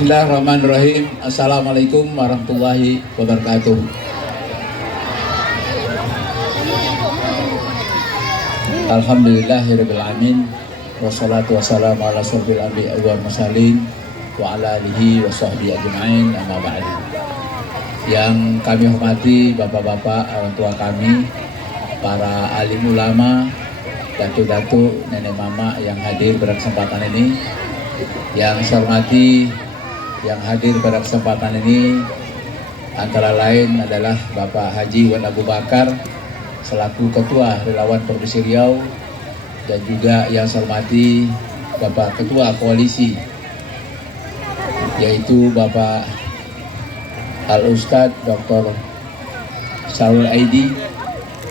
Bismillahirrahmanirrahim. Assalamualaikum warahmatullahi wabarakatuh. Alhamdulillahirabbil alamin. Wassalatu wassalamu ala asyrofil anbiya'i wal mursalin wa ala alihi wa sahbihi ajma'in, amma ba'du. Yang kami hormati bapak-bapak, orang tua kami, para alim ulama, datuk-datuk, nenek mama yang hadir pada kesempatan ini. Yang saya hormati yang hadir pada kesempatan ini antara lain adalah Bapak Haji Wan Abu Bakar selaku Ketua Relawan Provinsi Riau, dan juga yang saya hormati Bapak Ketua Koalisi yaitu Bapak Al-Ustadz Dr. Syarul Aidi.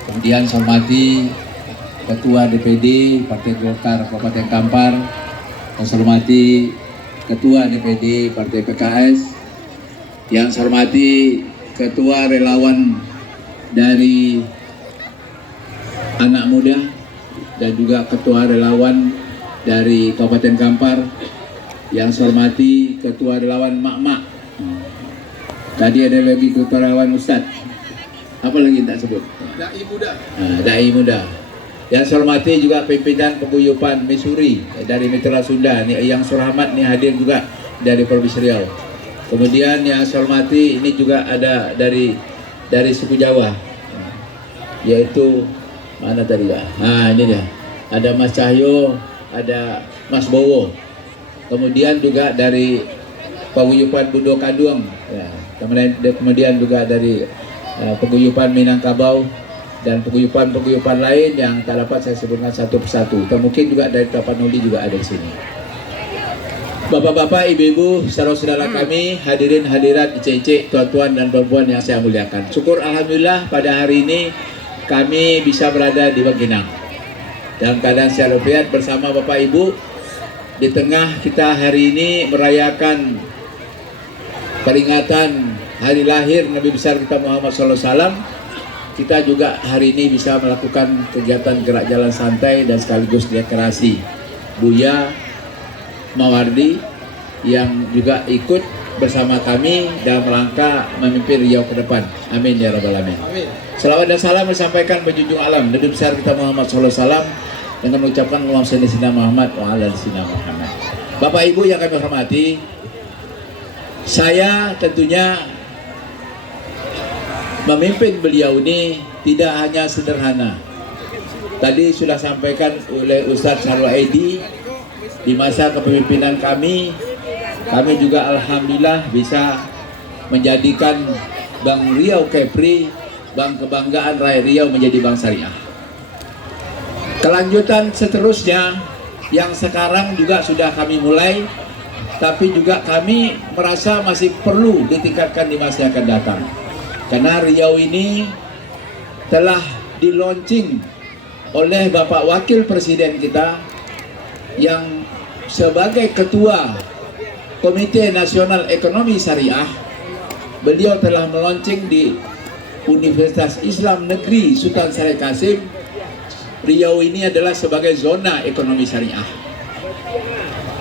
Kemudian saya hormati Ketua DPD Partai Golkar Kabupaten Kampar, yang saya hormati Ketua DPD Partai PKS, yang saya hormati Ketua Relawan dari Anak Muda, dan juga Ketua Relawan dari Kabupaten Kampar, yang saya hormati Ketua Relawan Mak-Mak. Tadi ada lagi Ketua Relawan Ustadz. Apa lagi tak sebut? Dai Muda. Dai Muda. Yang saya hormati juga pimpinan paguyuban Missouri dari Mitra Sunda, yang Surahmat nih hadir juga dari Provinsi Riau. Kemudian yang saya hormati ini juga ada dari suku Jawa, yaitu mana tadi Pak? Nah ini dia, ada Mas Cahyo, ada Mas Bowo. Kemudian juga dari paguyuban Budo Kaduang, ya. Kemudian juga dari paguyuban Minangkabau, dan paguyuban lain yang tak dapat saya sebutkan satu persatu. Dan mungkin juga dari Tapanuli juga ada di sini. Bapak-bapak, ibu-ibu, saudara-saudara kami, hadirin hadirat, icek-icek, tuan-tuan dan puan-puan yang saya muliakan. Syukur alhamdulillah pada hari ini kami bisa berada di Bangkinang dalam keadaan sehat walafiat bersama Bapak Ibu. Di tengah kita hari ini merayakan peringatan hari lahir Nabi besar kita Muhammad SAW. Kita juga hari ini bisa melakukan kegiatan gerak jalan santai dan sekaligus deklarasi. Buya Mawardi yang juga ikut bersama kami dalam rangka memimpin Riau ke depan. Amin ya rabbal alamin. Salawat dan salam disampaikan berjunjung alam Nabi besar kita Muhammad SAW dengan mengucapkan Allahumma shalli ala sayyidina Muhammad wa ala ali sayyidina Muhammad. Bapak Ibu yang kami hormati, saya tentunya memimpin beliau ini tidak hanya sederhana. Tadi sudah sampaikan oleh Ustadz Syarul Aidi, di masa kepemimpinan kami juga alhamdulillah bisa menjadikan Bank Riau Kepri, Bank Kebanggaan Rakyat Riau, menjadi bank syariah. Kelanjutan seterusnya yang sekarang juga sudah kami mulai, tapi juga kami merasa masih perlu ditingkatkan di masa yang akan datang. Karena Riau ini telah di-launching oleh Bapak Wakil Presiden kita yang sebagai Ketua Komite Nasional Ekonomi Syariah. Beliau telah meluncing di Universitas Islam Negeri Sultan Syarif Kasim. Riau ini adalah sebagai zona ekonomi syariah.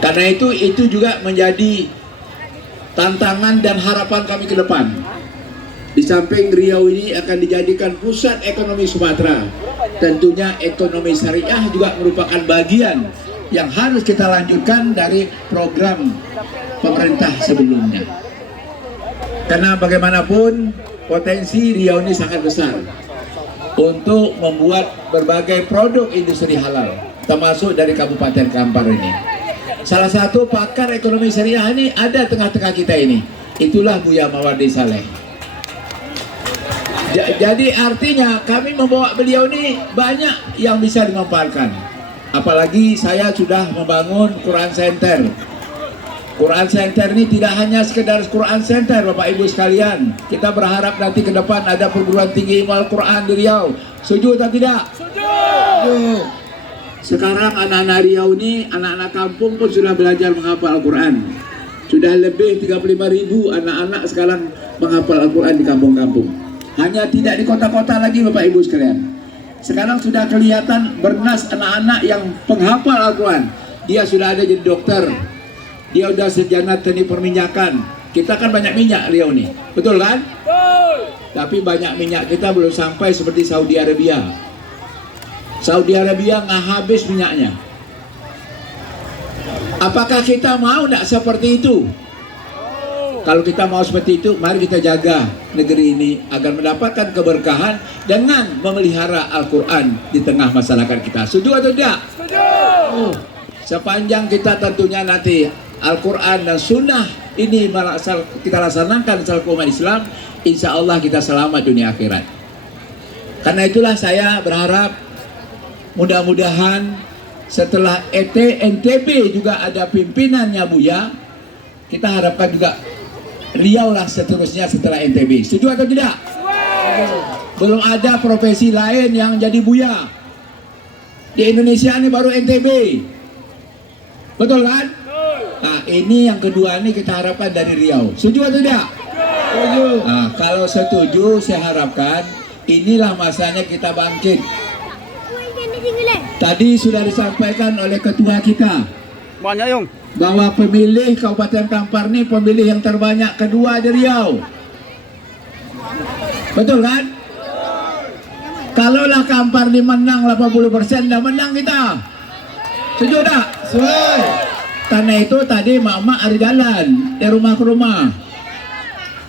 Karena itu juga menjadi tantangan dan harapan kami ke depan. Di samping Riau ini akan dijadikan pusat ekonomi Sumatera, tentunya ekonomi syariah juga merupakan bagian yang harus kita lanjutkan dari program pemerintah sebelumnya. Karena bagaimanapun potensi Riau ini sangat besar untuk membuat berbagai produk industri halal, termasuk dari Kabupaten Kampar ini. Salah satu pakar ekonomi syariah ini ada tengah-tengah kita ini, itulah Buya Mawardi Saleh. Jadi artinya kami membawa beliau ini banyak yang bisa dimanfaatkan. Apalagi saya sudah membangun Quran Center. Quran Center ini tidak hanya sekedar Quran Center, Bapak Ibu sekalian. Kita berharap nanti ke depan ada perguruan tinggi ilmu Al-Quran di Riau. Setuju atau tidak? Setuju. Sekarang anak-anak Riau ini, anak-anak kampung pun sudah belajar menghafal Al-Quran. Sudah lebih 35.000 anak-anak sekarang menghafal Al-Quran di kampung-kampung. Hanya tidak di kota-kota lagi Bapak Ibu sekalian. Sekarang sudah kelihatan bernas anak-anak yang penghafal Al-Quran. Dia sudah ada jadi dokter, Dia udah sejanat teknik perminyakan. Kita kan banyak minyak Riau nih, betul kan? Tapi banyak minyak kita belum sampai seperti Saudi Arabia. Saudi Arabia nggak habis minyaknya. Apakah kita mau nggak seperti itu? Kalau kita mau seperti itu, mari kita jaga negeri ini agar mendapatkan keberkahan dengan memelihara Al-Quran di tengah masyarakat kita. Setuju atau tidak? Setuju. Sepanjang kita tentunya nanti Al-Quran dan Sunnah ini kita laksanakan secara umat Islam, insya Allah kita selamat dunia akhirat. Karena itulah saya berharap mudah-mudahan setelah NTB juga ada pimpinannya Buya, kita harapkan juga Riau lah seterusnya setelah NTB. Setuju atau tidak? Belum ada profesi lain yang jadi Buya. Di Indonesia ini baru NTB. Betul kan? Nah, ini yang kedua ini kita harapkan dari Riau. Setuju atau tidak? Setuju. Nah, kalau setuju saya harapkan inilah masanya kita bangkit. Tadi sudah disampaikan oleh ketua kita bahwa pemilih Kabupaten Kampar ini pemilih yang terbanyak kedua di Riau. Betul kan? Kalaulah Kampar dimenang 80%, dah menang kita. Setuju tak? Setuju. Karena itu tadi mak-mak ada jalan dari rumah ke rumah.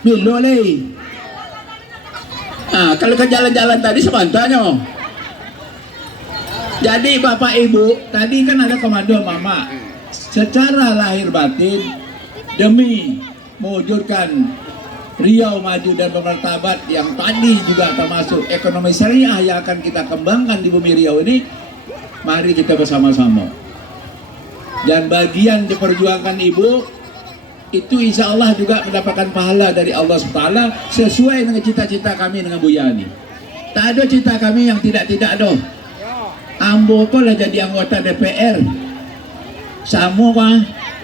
Bilo leh. Nah, kalau ke jalan-jalan tadi sebantahnya. Jadi Bapak Ibu, tadi kan ada komando mama. Secara lahir batin demi mewujudkan Riau maju dan bermartabat yang tadi juga termasuk ekonomi syariah yang akan kita kembangkan di bumi Riau ini, mari kita bersama-sama. Dan bagian diperjuangkan ibu itu insya Allah juga mendapatkan pahala dari Allah SWT sesuai dengan cita-cita kami dengan Bu Yani. Tak ada cita kami yang tidak-tidak ada. Ambo kok lah jadi anggota DPR. Sama kah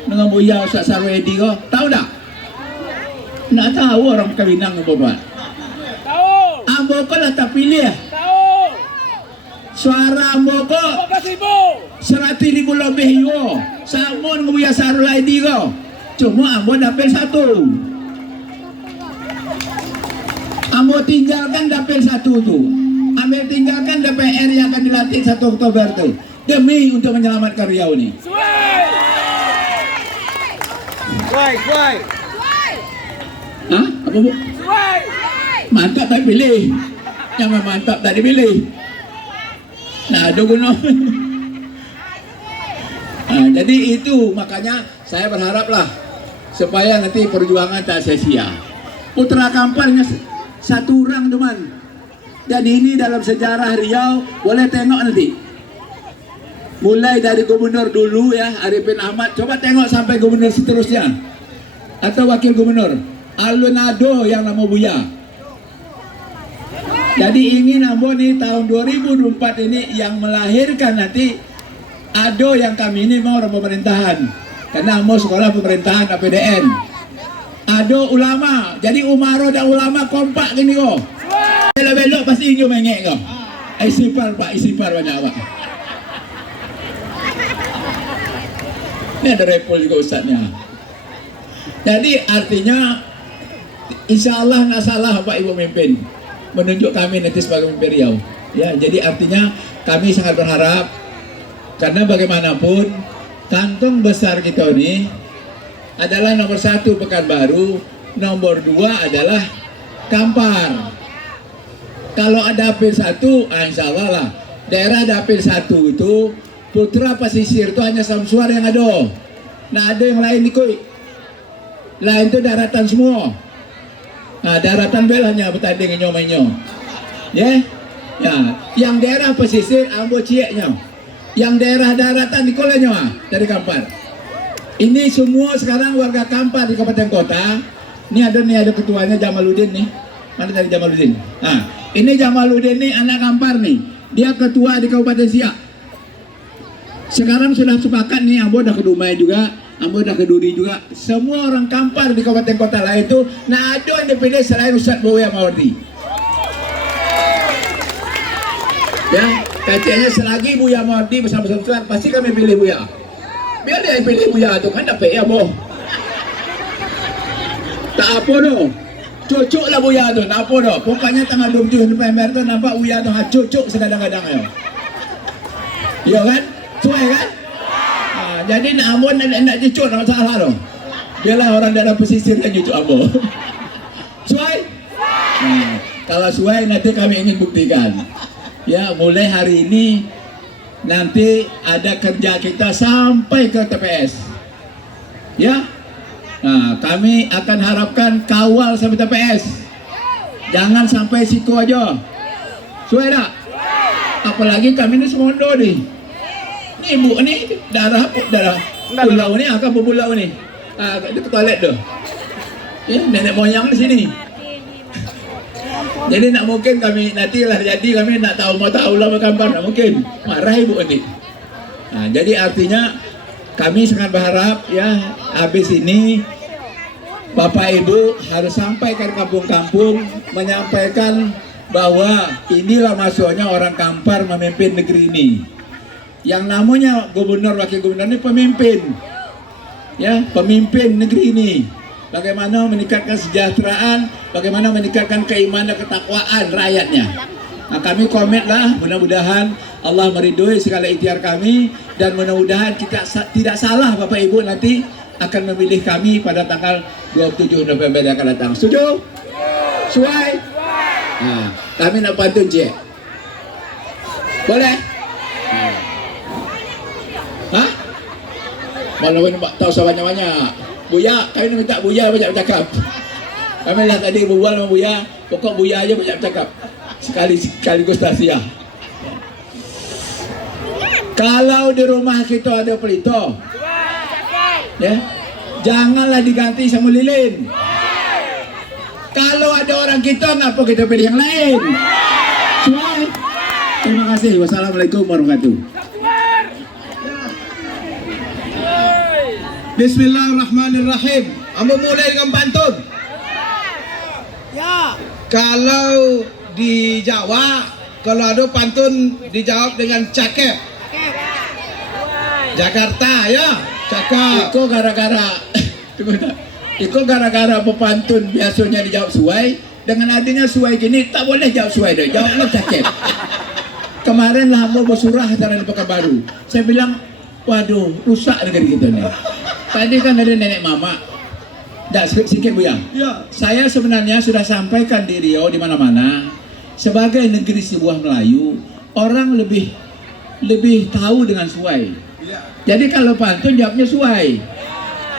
dengan Buya Ustaz Sarwedi kok? Tahu tak? Nak tahu orang Kawinang Bapak? Tahu. Ambo kok lah tak pilih. Tahu. Suara ambo kok 100,000 lebih yo. Sama dengan Buya Sarwedi kok. Cuma ambo dapil 1. Ambo tinggalkan dapil 1 tuh. Ambil tinggalkan DPR yang akan dilantik 1 Oktober tuh demi untuk menyelamatkan Riau ini. Hah? Apa bu? Mantap tak pilih. Jangan mantap tak dipilih. Nah, ada guna. Nah, jadi itu makanya saya berharaplah supaya nanti perjuangan tak sia-sia. Putra Kamparnya 1 orang teman. Dan ini dalam sejarah Riau boleh tengok nanti. Mulai dari gubernur dulu ya Arifin Ahmad, coba tengok sampai gubernur seterusnya atau wakil gubernur Alunado yang nama Buya. Jadi ingin Ambo nih tahun 2024 ini yang melahirkan nanti Ado yang kami ini mau orang pemerintahan. Karena Ambo sekolah pemerintahan APDN. Ado ulama, jadi Umaro dan ulama kompak gini kok. Belok-belok pasti inyo mengek kau. Isipar Pak, isipar banyak Pak. Ini ada repol juga ustaznya. Jadi artinya insya Allah nggak salah Pak Ibu memimpin menunjuk kami nanti sebagai pemimpin Riau. Ya, jadi artinya kami sangat berharap karena bagaimanapun kantong besar kita ini adalah nomor 1 Pekanbaru, nomor 2 adalah Kampar. Kalau ada dapil 1, insya Allah lah. Daerah dapil 1 itu putra pesisir itu hanya Samsuar yang ada. Nah ada yang lain ikut. Lain itu daratan semua. Nah daratan bel hanya bertanding nyo-menyo. Ya, yang daerah pesisir Ambo cieknya. Yang daerah daratan dikolanya dari Kampar. Ini semua sekarang warga Kampar di kabupaten kota. Ini ada ketuanya Jamaluddin nih. Mana tadi Jamaluddin? Nah, ini Jamaluddin nih anak Kampar nih. Dia ketua di Kabupaten Siak. Sekarang sudah sepakat nih, Ambo udah ke Dumai juga, Ambo udah ke Duri juga. Semua orang Kampar di kabupaten kota lain itu, nah ada yang dipilih selain Ustadz Buya Mawardi. Ya, kayaknya selagi Buya Mawardi bersama-sama pasti kami pilih Buya. Biar dia pilih Buya tu kan dapat ya boh. Tak apa tu. Cucuk lah Buya tu, tak apa tu. Pokoknya tanggal 27 November tu nampak Buya tu cucuk sekadang-kadang ya. Ya kan? Suai kan? Jadi nak ambon nak cucuk tak masalah tu. Biarlah orang daerah pesisir yang cucuk ambon. Suai? Kalau suai nanti kami ingin buktikan. Ya, mulai hari ini nanti ada kerja kita sampai ke TPS. Ya. Nah, kami akan harapkan kawal sampai TPS. Jangan sampai situ aja. Suai tak? Apalagi kami ni semondo ni. Ni ibu ni darah pulau ni akan berpulau ni. Dia ke toilet tu. Ya, nenek moyang di sini. Jadi nak mungkin kami nantilah jadi kami nak tahu mau tahu lah gambar, nak mungkin marah ibu nanti. Jadi artinya kami sangat berharap ya habis ini Bapak Ibu harus sampai ke kampung-kampung menyampaikan bahwa inilah maksudnya orang Kampar memimpin negeri ini. Yang namanya gubernur wakil gubernur ini pemimpin, ya pemimpin negeri ini. Bagaimana meningkatkan kesejahteraan, bagaimana meningkatkan keimanan dan ketakwaan rakyatnya. Nah, kami komitlah mudah-mudahan Allah meridhoi segala ikhtiar kami dan mudah-mudahan kita tidak salah Bapak Ibu nanti akan memilih kami pada tanggal 27 November yang akan datang. Setuju? Suai? Nah, kami nak pantun cik. Boleh? Hah? Malah tahu sebanyak-banyak. Buya, kami nak minta Buya banyak bercakap. Kami lah tadi berbual sama Buya, pokok Buya aja banyak bercakap. Sekaligus tahsiah. Kalau di rumah kita ada pelito, ya, janganlah diganti sama lilin. Kalau ada orang kita, ngapa kita pilih yang lain? Semua. Terima kasih. Wassalamualaikum warahmatullahi wabarakatuh. Bismillahirrahmanirrahim. Ambo mulai dengan pantun. Ya. Kalau di Jawa, kalau ada pantun dijawab dengan cakep. Jakarta ya, cakep. Itu gara-gara pepantun biasanya dijawab suai. Dengan adanya suai gini tak boleh jawab suai dah. Jawablah cakep. Kemarin lah Ambo bersurah antara di Pekanbaru. Saya bilang, waduh, rusak negeri kita ni. Tadi kan ada nenek mama. Dah sikit Buya. Ya. Saya sebenarnya sudah sampaikan di Riau di mana-mana sebagai negeri sebuah Melayu, orang lebih tahu dengan suai. Ya. Jadi kalau pantun jawabnya suai.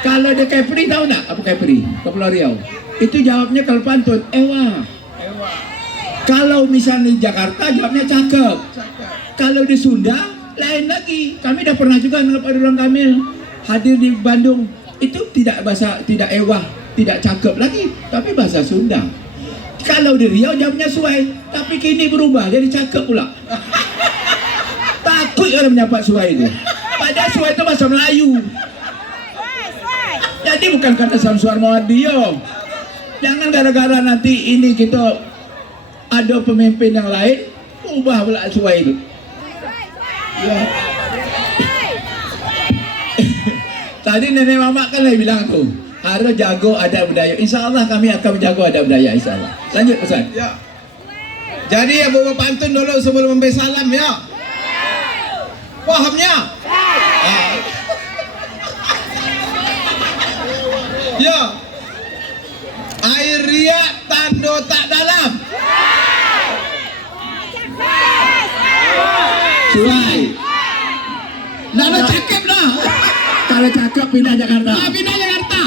Kalau dia Kepri tahu tak apa Kepri? Kepulauan Riau. Itu jawabnya kalau pantun ewa. Ewa. Kalau misalnya di Jakarta jawabnya cakep. Cakep. Kalau di Sunda lain lagi. Kami dah pernah juga melepas Ridwan Kamil hadir di Bandung. Itu tidak bahasa, tidak ewah, tidak cakep lagi, tapi bahasa Sunda. Kalau di Riau jawabnya suai, tapi kini berubah jadi cakep pula. Takut orang menyapa suai itu. Padahal suai itu bahasa Melayu. Jadi bukan kata Samsuar Mawadio. Jangan gara-gara nanti ini kita ada pemimpin yang lain, ubah pula suai itu. Ya. Tadi nenek mama kan lagi bilang tu harus jago adab budaya. Insya Allah kami akan menjaga adab budaya. Insya Allah. Lanjut Ustaz. Ya. Jadi ya bawa pantun dulu sebelum memberi salam ya. Pahamnya? Ya. Air riak tando tak dalam. Suai. Nah, cakep dah. Kalau cakep pindah Jakarta. Pindah Jakarta.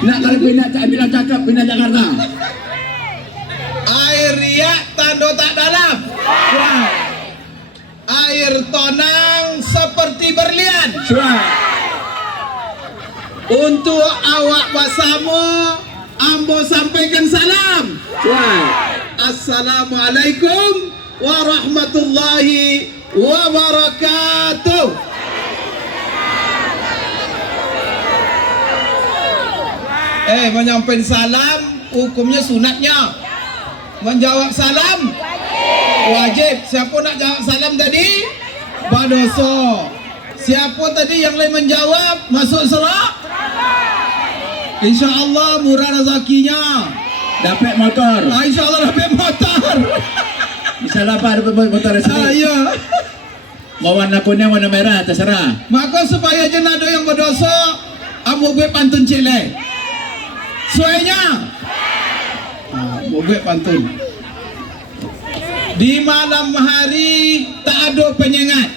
Nak kalau pindah cakep pindah Jakarta. Air riak tando tak dalam. Suai. Air tonang seperti berlian. Suai. Untuk awak bersama, ambo sampaikan salam. Suai. Assalamualaikum warahmatullahi wabarakatuh. Menyampaikan salam hukumnya sunatnya. Menjawab salam wajib. Siapa nak jawab salam tadi? Badoso. Siapa tadi yang lain menjawab? Masuk Sarawak? Insya Allah murah rezekinya. Dapat motor. Insya Allah dapat motor. Bisa dapat motor sendiri. Ya. Mau warna kuning, warna merah, terserah. Maka supaya jenado yang berdosa, ambo gue pantun cile. Suainya. Ambo gue pantun. Di malam hari tak ada penyengat.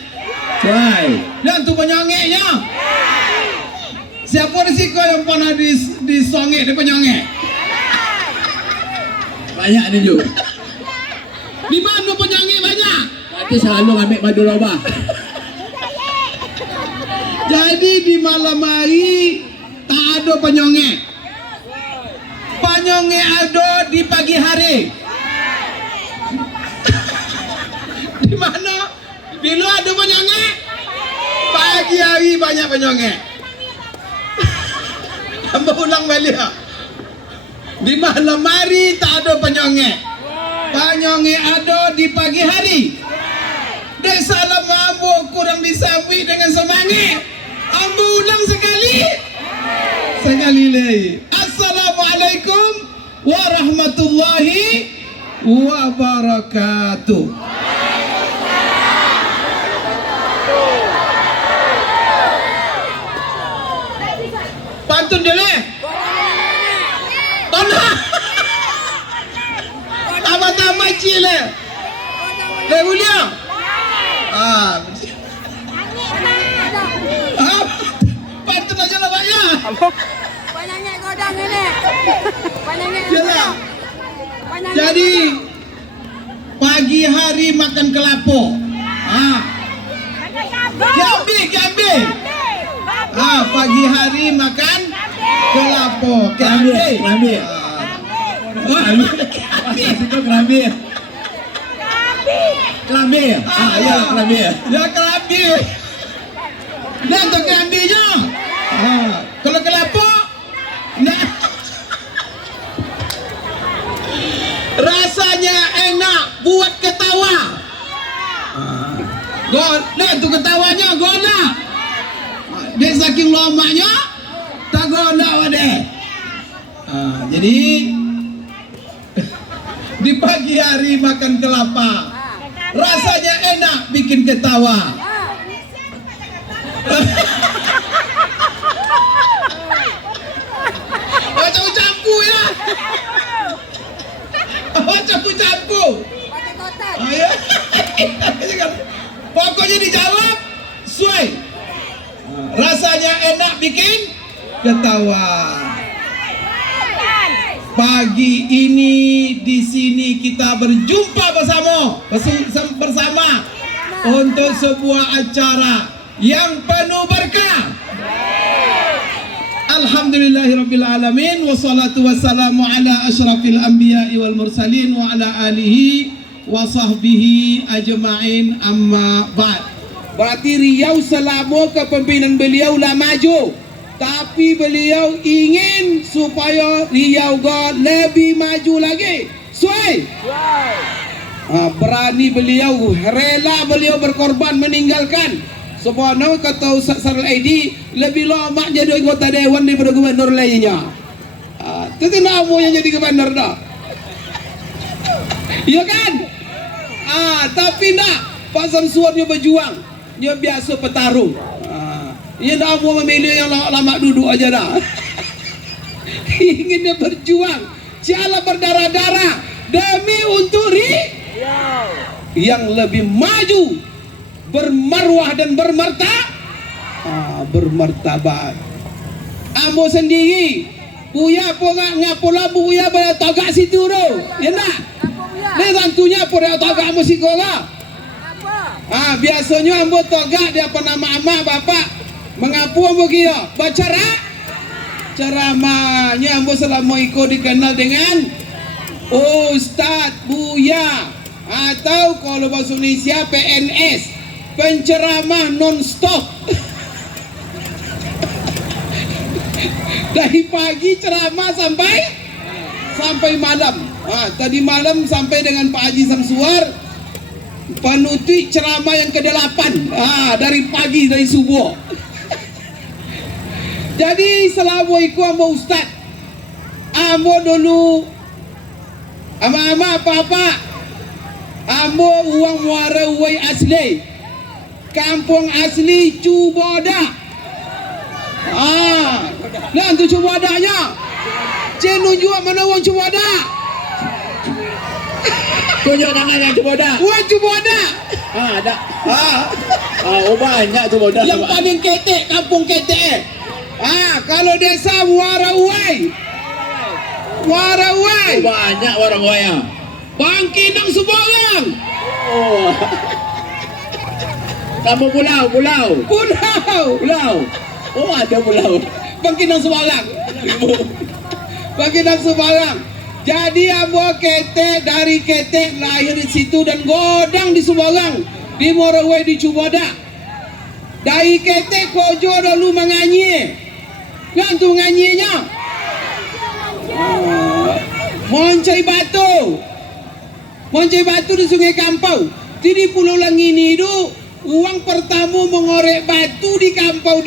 Cuai. Dan tu penyongeknya. Siapa risiko yang pernah disongek di penyongek? Banyak ni juga. Di mana penyongek banyak? Nanti selalu ambil madu lobah. Jadi di malam hari tak ada penyongek. Penyongek ada di pagi hari. Di mana? Bila ada penyongek? Pagi hari banyak penyongek. Hamba ulang balik. Di malam hari tak ada penyongek. Penyongek ada di pagi hari. Desa lama ambo kurang disambut dengan semangat. Ambo ulang sekali. Sekali lagi. Assalamualaikum warahmatullahi wabarakatuh. Pantun dulu. Tona. Apa nama cile? Lebulia. Pantun aja lah banyak. Panjangnya godang ini. Panjangnya. Yalah. Jadi pagi hari makan kelapa. Gambi. Pagi hari makan kelapa. Kerambi. Itu kerambi. Kerambi. Ya kerambi. Ya kerambi. Dan tu kerambinya. Kalau kelapa, nah, rasanya enak buat ketawa. Nah tu ketawanya gona. Dia saking lamanya tak gona wadah. Jadi di pagi hari makan kelapa, rasanya enak bikin ketawa. Campur ya. Campur. Pakai kotak. Pokoknya dijawab sesuai. Rasanya enak bikin ketawa. Pagi ini di sini kita berjumpa bersama untuk sebuah acara yang penuh berkah. Alhamdulillahirabbil alamin wassalatu wassalamu ala asyrafil anbiya'i wal mursalin wa ala alihi wa sahbihi ajma'in amma ba'd. Berarti Riau selama kepemimpinan beliau lah maju, tapi beliau ingin supaya Riau lebih maju lagi. Suai. Berani beliau, rela beliau berkorban meninggalkan. Subhanallah, kata Ustaz Sarul Aidi, lebih lama jadi anggota dewan daripada gubernur lainnya. Itu kenapa yang jadi gubernur dah? Iya kan? Tapi nak, Pak Samsuar dia berjuang, dia biasa petarung. Dia tak mau memilih yang lama duduk aja dah. Ingin dia berjuang, sialah berdarah-darah demi untuk yang lebih maju, bermarwah dan bermartabat. Ambo sendiri Buya po ngapo labu buya pada tagak situ do. Ya nak? Ni tentunya pada tagak ambo sikola. Biasanya ambo tagak dia apa nama ama bapak. Mengapu ambo kira? Bacara ceramahnya ambo selama ikut dikenal dengan Ustaz Buya, atau kalau bahasa Indonesia PNS, penceramah non-stop. Dari pagi ceramah sampai malam. Tadi malam sampai dengan Pak Haji Samsuar penutup ceramah yang ke-8 dari pagi, dari subuh. Jadi assalamualaikum sama Ustaz. Ambo dulu ama apa-apa. Ambo uang muara uai asli. Kampung asli Cuboda. Nah tu Cubodanya. Cenu juga mana uang Cuboda? Tunjuk tangannya Cuboda. Uang Cuboda. Ada. Oh banyak Cuboda. Yang paling ketek kampung ketek. Kalau desa Muara Uai. Muara Uai. Banyak orang wayang. Bangkinang Sembarang. Oh. Kamu pulau. Pulau. Oh ada pulau. Bangkinang Sembarang. Bangkinang Sembarang. Jadi ambo ketek dari ketek lahir di situ dan godang di Sembarang, di Muara Uai di Cuboda. Dari ketek kojo dulu menganyi. Kan tu menganyinya. Moncai batu di Sungai Kampau. Di Pulau Langini itu uang pertama mengorek batu di Kampau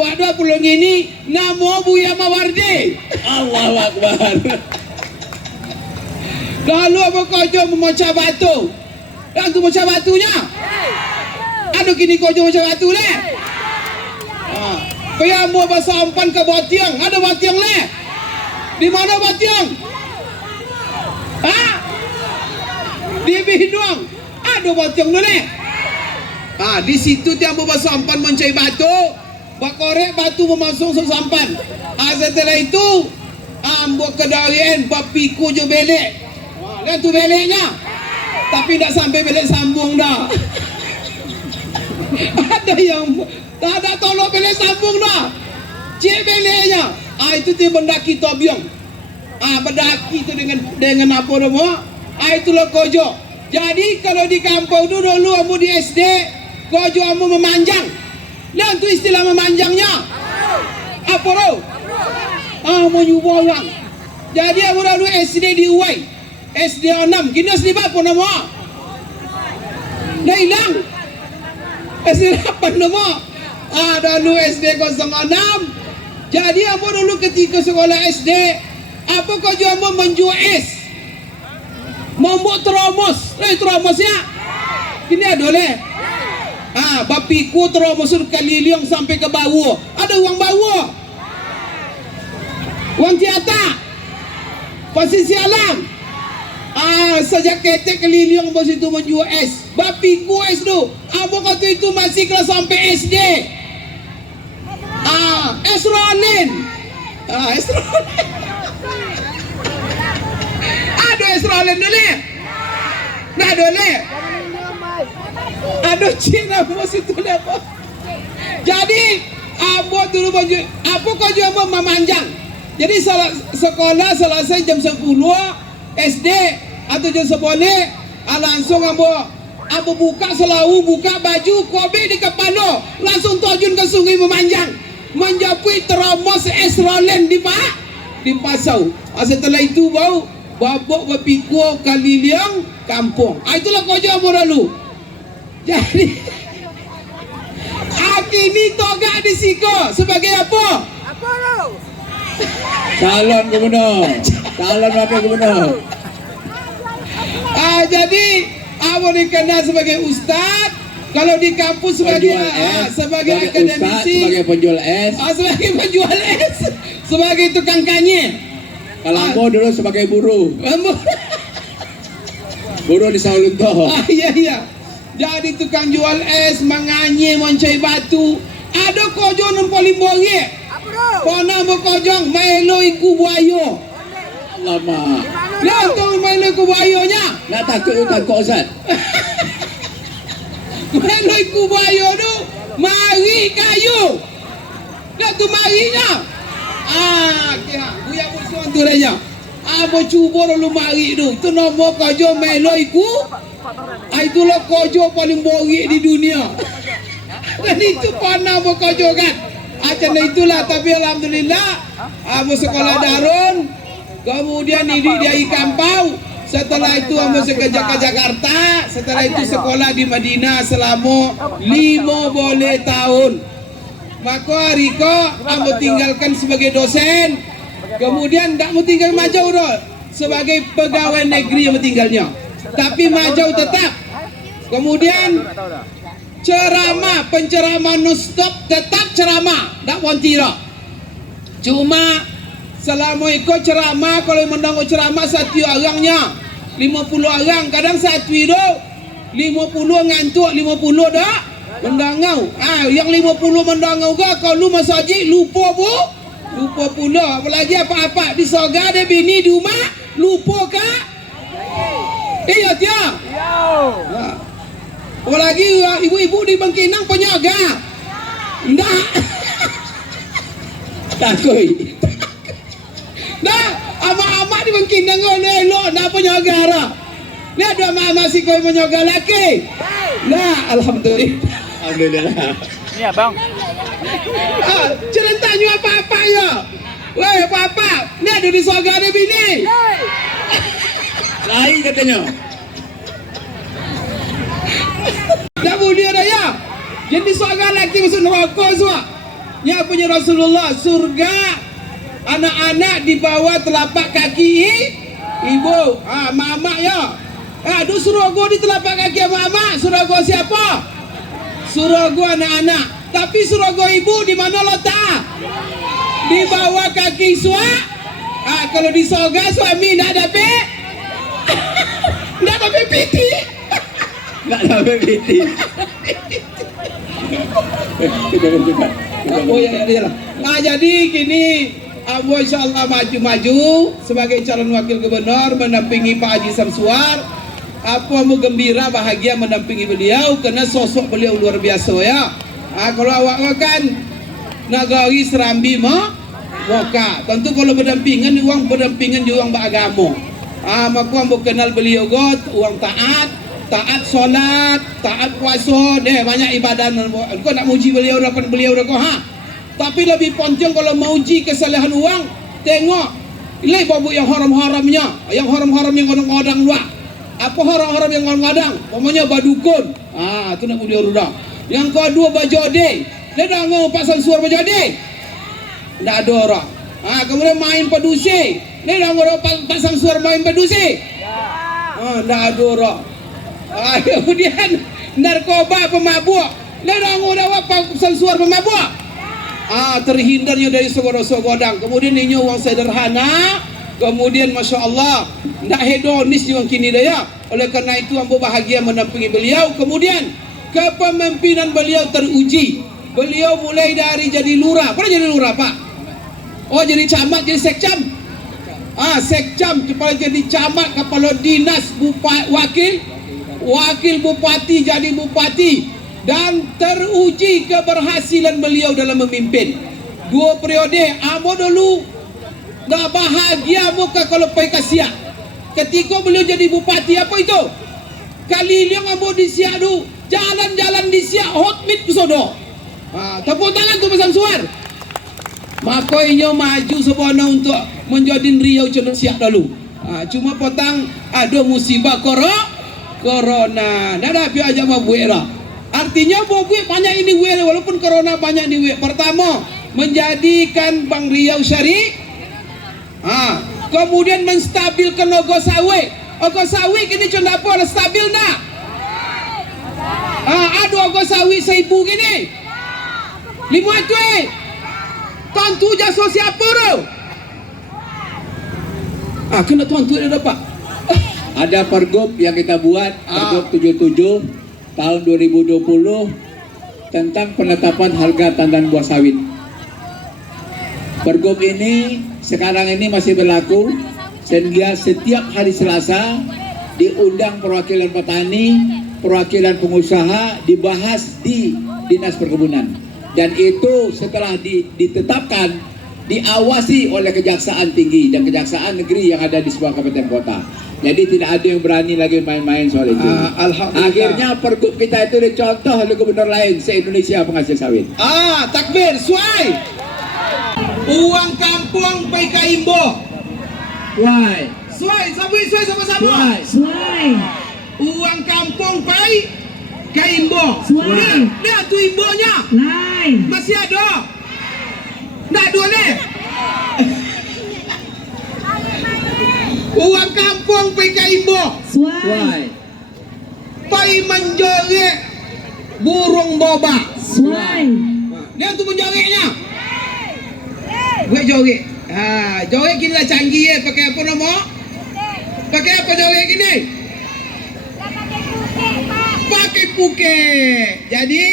waduh Pulau Langini namo Buya Mawardi. Allahu Akbar. Lalu apa kojo memecah batu. Dan tu mecah batunya. Aduh kini kojo mecah batu le. Kaya mau bahasa ampan ke Batiang. Ada Batiang le. Di mana Batiang? Di Binuang. Ada Batiang le. Di situ tiap bahasa ampan mencari batu. Bakorek batu memasuk sesampan. Setelah itu ambo kedarian bapiku je belek. Lihat tu beleknya. Tapi tak sampai belek sambung dah. Ada yang tak ada tolong belek sambung dah. Cik beleknya. Itu dia mendaki tobyong. Mendaki itu dengan apa nama? Itulah kojo. Jadi kalau di kampung dulu ambo di SD, kojo ambo memanjang. Lihat tu istilah memanjangnya. Apa tu? Menyubolang. Jadi ambo dulu SD di Uai. SD 6. Kini SD berapa nama? Dah hilang. SD 8 nama. Dulu SD 06. Jadi ambo dulu ketika sekolah SD, apa kau jual ambo menjual es? Membuat teromos. Teromos ya? Kini ada le. Bapiku teromos keliling sampai ke bawah. Ada uang bawah. Uang tiata. Posisi alam. Sejak ketek keliling bos itu menjual es. Bapiku es tu. Apa kata itu masih kelas sampai SD. Es Ronin. Es Ronin. Aduh es Ronin dulu. Nah dulu. Aduh Cina bos itu apa? Jadi apa dulu baju? Apa kau jual memanjang? Jadi sekolah selesai jam 10 SD atau jam 10 langsung ambo buka selau, buka baju, kobe di kepala, langsung terjun ke sungai memanjang, menjapui teromos es rolen di pasau. Setelah itu bau babok bapiko keliling kampung. Itulah kojo ambo lalu. Jadi kini toga di Siko sebagai apa? Apa tu? Calon gubernur. Calon wakil gubernur. Jadi Abo dikenal sebagai ustaz, kalau di kampus sebagai sebagai akademisi, sebagai penjual es, sebagai penjual es, sebagai tukang kanye. Kalau Ambo dulu sebagai buruh. Buruh di Sawalunto. Iya. Jadi tukang jual es, menganye, mencari batu. Ada kojo paling bonge. Apa tu? Kona mo kojong Milo iku buayo. Lama. Lihat tu Milo iku buayonya. Nak takut kok Ustaz. Milo iku buayo tu mari kayu. Lihat tu marinya. Kira buya musuh tu raya. Abo cuba lu mari tu. Tu nombor kojo Milo iku. Itulah kojo paling bonge di dunia. Dan itu kona mo kojo kan. Acan itulah, tapi alhamdulillah Abo sekolah Darun, kemudian di Kampau, Setelah itu ambo sekerja ke Jakarta. Setelah itu sekolah di Madinah selama 15 tahun. Maka Riko ambo tinggalkan sebagai dosen. Kemudian tak mau tinggal Majau dah. Sebagai pegawai negeri yang tinggalnya. Tapi Majau tetap. Kemudian ceramah, penceramah non-stop, tetap ceramah, tak wantira. Cuma selama ikut ceramah, kalau mendengar ceramah satu orangnya 50 orang, kadang satu itu 50 ngantuk, 50 dah mendengar. Yang 50 mendengar ke, kalau masa haji lupa bu, lupa pula. Apalagi apa-apa di sorga ada bini di rumah, lupa ke? Iya tiap. Apalagi ibu-ibu di Bangkinang penyaga. Ndak. Takoi. Nah, ama-ama di Bangkinang elok nak penyaga dah. Ni ada mama si kau penyaga laki. Nah, alhamdulillah. Alhamdulillah. Ni abang. Ceritanya apa-apa ya? Weh, apa-apa? Ni ada di sorga ada bini. Lain katanya. Tak boleh dah ya. Jadi seorang lelaki masuk neraka semua. Ni punya Rasulullah, surga anak-anak di bawah telapak kaki ibu. Mama ya. Aduh surga di telapak kaki mama. Surga siapa? Surga anak-anak. Tapi surga ibu di mana letak? Di bawah kaki kalau di surga suami nak dapat nak dapat piti. Nak dapat piti. Oh ya lah. Jadi kini Abu insyaAllah maju-maju sebagai calon wakil gubernur mendampingi Pak Haji Samsuar. Apa mu gembira bahagia mendampingi beliau karena sosok beliau luar biasa ya. Kalau awak kan nagari Serambi moka. Tentu kalau berdampingan di uang beragama. Maka mu kenal beliau got uang taat solat, taat puasa, banyak ibadah. Kau nak muji beliau depan beliau dah kau Tapi lebih poncong kalau mau uji kesalahan uang, tengok ilai babu yang haram-haramnya, yang haram-haram yang ngodang-ngodang dua. Apa haram-haram yang ngodang-ngodang? Pokoknya badukun. Itu nak beliau dah. Yang kedua bajode. Dia dah ngau pasang suar bajode. Tak ada orang. Kemudian main padusi. Dia dah ngau pasang suar main padusi. Tak ada orang. Kemudian narkoba pemabuk. Dia dah ngau dah pasang suar pemabuk. Terhindarnya dari sogodang. Kemudian ini uang sederhana. Kemudian Masya Allah nak hedonis juga kini dah ya. Oleh kerana itu ambo bahagia mendampingi beliau. Kemudian kepemimpinan beliau teruji. Beliau mulai dari jadi lurah. Pernah jadi lurah Pak? Oh jadi camat, jadi sekcam. Sekcam kepala jadi camat, kepala dinas, wakil bupati jadi bupati. Dan teruji keberhasilan beliau dalam memimpin 2 periode. Amo dulu dah bahagia muka kalau pergi Siak. Ketika beliau jadi bupati apa itu? Kali yang amo di Siak dulu, jalan-jalan di Siak hot meet kesodo. Tepuk tangan tu pasang suar. Maka inyo maju sebenarnya untuk menjadi Riau Condong Siak dulu. Cuma potang ada musibah corona. Nada pi aja mabuek dah. Artinya buat banyak ini wele walaupun corona banyak di wele. Pertama, menjadikan Bank Riau Syari. Kemudian menstabilkan Ogo Sawi. Ogo Sawi kini cuma apa stabil nak? Ada Ogo Sawi 1000 gini. 5 cuy. Tentu jasa siapa tu? Kena tuan dia dapat. Ada pergub yang kita buat, pergub 77 tahun 2020 tentang penetapan harga tandan buah sawit. Pergub ini sekarang ini masih berlaku sehingga setiap hari Selasa diundang perwakilan petani, perwakilan pengusaha dibahas di Dinas Perkebunan. Dan itu setelah ditetapkan diawasi oleh Kejaksaan Tinggi dan Kejaksaan Negeri yang ada di sebuah kabupaten kota. Jadi tidak ada yang berani lagi main-main soal itu. Akhirnya pergub kita itu dicontoh oleh gubernur lain se-Indonesia penghasil sawit. Takbir, suai. Uang kampung PK Imbo. Why? Suai, sabui suai sama-sama. Suai. Uang kampung pai ke Imbo. Suai. Lihat tuh Imbonya. Lain. Masih ada. Nggak dua nih. Uang kampung pai ke Imbo. Suai. Pai menjoget burung boba. Suai. Lihat tuh menjogetnya. Gue joget. Joget gini lah canggih ya. Pakai apa nama? Pakai apa joget gini? Pakai puke. Jadi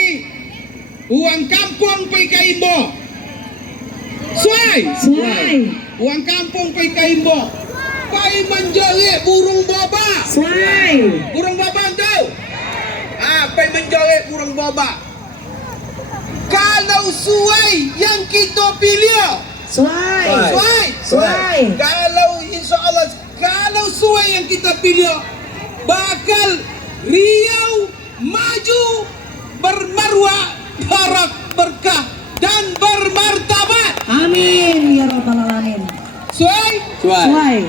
uang kampung pai ke Imbo. Suai. Suai. Uang kampung pai ke Imbo. Pai menjoget burung boba. Suai. Burung boba tuh. Pai menjoget burung boba. Kalau suai yang kita pilih. Suai. Suai. Kalau insya Allah kalau suai yang kita pilih bakal Riau maju bermarwah, barak berkah dan bermartabat. Amin ya rabbal alamin. Suai. Suai.